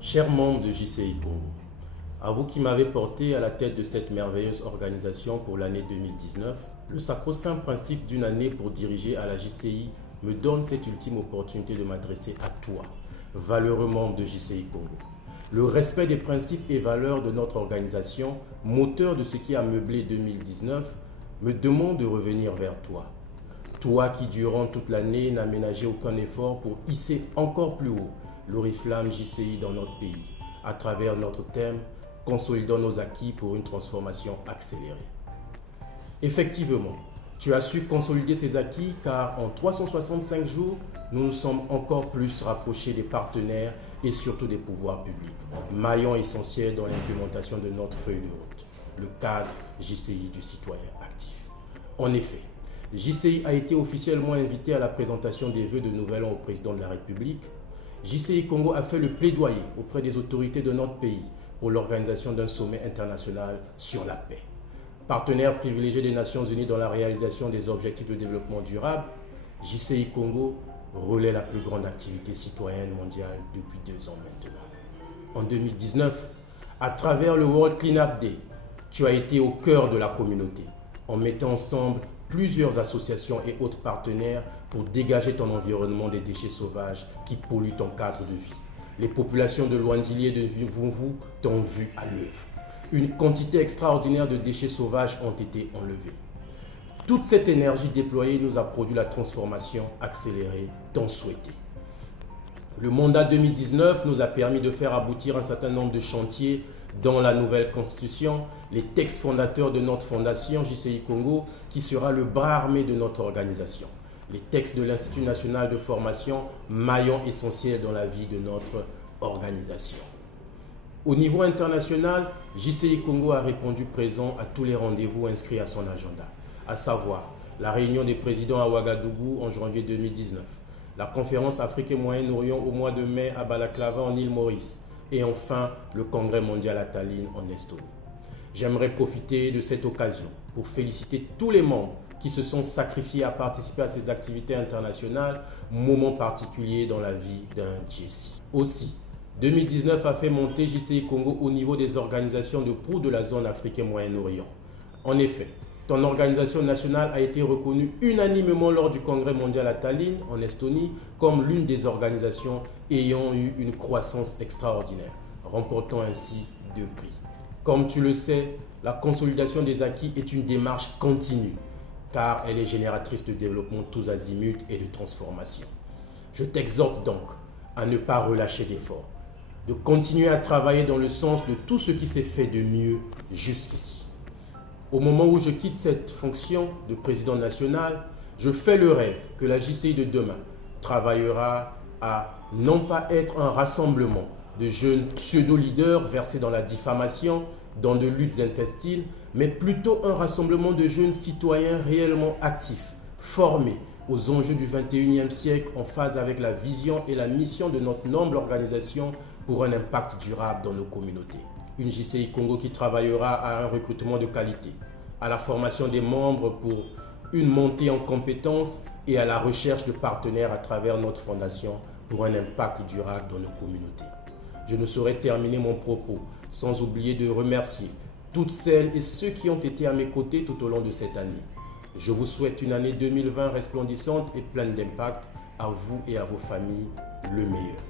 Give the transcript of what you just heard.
Chers membres de JCI Congo, à vous qui m'avez porté à la tête de cette merveilleuse organisation pour l'année 2019, le sacro-saint principe d'une année pour diriger à la JCI me donne cette ultime opportunité de m'adresser à toi, valeureux membre de JCI Congo. Le respect des principes et valeurs de notre organisation, moteur de ce qui a meublé 2019, me demande de revenir vers toi. Toi qui, durant toute l'année, n'a ménagé aucun effort pour hisser encore plus haut l'oriflamme JCI dans notre pays, à travers notre thème « Consolidons nos acquis pour une transformation accélérée ». Effectivement, tu as su consolider ces acquis car en 365 jours, nous nous sommes encore plus rapprochés des partenaires et surtout des pouvoirs publics, maillon essentiel dans l'implémentation de notre feuille de route, le cadre JCI du citoyen actif. En effet, JCI a été officiellement invité à la présentation des vœux de nouvel an au président de la République. JCI Congo a fait le plaidoyer auprès des autorités de notre pays pour l'organisation d'un sommet international sur la paix. Partenaire privilégié des Nations Unies dans la réalisation des objectifs de développement durable, JCI Congo relaie la plus grande activité citoyenne mondiale depuis 2 ans maintenant. En 2019, à travers le World Cleanup Day, tu as été au cœur de la communauté en mettant ensemble plusieurs associations et autres partenaires pour dégager ton environnement des déchets sauvages qui polluent ton cadre de vie. Les populations de Luandili et de Vumvu t'ont vu à l'œuvre. Une quantité extraordinaire de déchets sauvages ont été enlevés. Toute cette énergie déployée nous a produit la transformation accélérée tant souhaitée. Le mandat 2019 nous a permis de faire aboutir un certain nombre de chantiers dans la nouvelle constitution, les textes fondateurs de notre fondation JCI Congo, qui sera le bras armé de notre organisation, les textes de l'Institut national de formation, maillon essentiel dans la vie de notre organisation. Au niveau international, JCI Congo a répondu présent à tous les rendez-vous inscrits à son agenda, à savoir la réunion des présidents à Ouagadougou en janvier 2019, la conférence Afrique et Moyen-Orient au mois de mai à Balaklava en île Maurice, et enfin le congrès mondial à Tallinn en Estonie. J'aimerais profiter de cette occasion pour féliciter tous les membres qui se sont sacrifiés à participer à ces activités internationales, moment particulier dans la vie d'un JCI. Aussi, 2019 a fait monter JCI Congo au niveau des organisations de proue de la zone Afrique et Moyen-Orient. En effet, ton organisation nationale a été reconnue unanimement lors du congrès mondial à Tallinn, en Estonie, comme l'une des organisations ayant eu une croissance extraordinaire, remportant ainsi 2 prix. Comme tu le sais, la consolidation des acquis est une démarche continue, car elle est génératrice de développement tous azimuts et de transformation. Je t'exhorte donc à ne pas relâcher d'efforts, de continuer à travailler dans le sens de tout ce qui s'est fait de mieux jusqu'ici. Au moment où je quitte cette fonction de président national, je fais le rêve que la JCI de demain travaillera à non pas être un rassemblement de jeunes pseudo-leaders versés dans la diffamation, dans de luttes intestines, mais plutôt un rassemblement de jeunes citoyens réellement actifs, formés aux enjeux du 21e siècle en phase avec la vision et la mission de notre noble organisation pour un impact durable dans nos communautés. Une JCI Congo qui travaillera à un recrutement de qualité, à la formation des membres pour une montée en compétences et à la recherche de partenaires à travers notre fondation pour un impact durable dans nos communautés. Je ne saurais terminer mon propos sans oublier de remercier toutes celles et ceux qui ont été à mes côtés tout au long de cette année. Je vous souhaite une année 2020 resplendissante et pleine d'impact. À vous et à vos familles, le meilleur.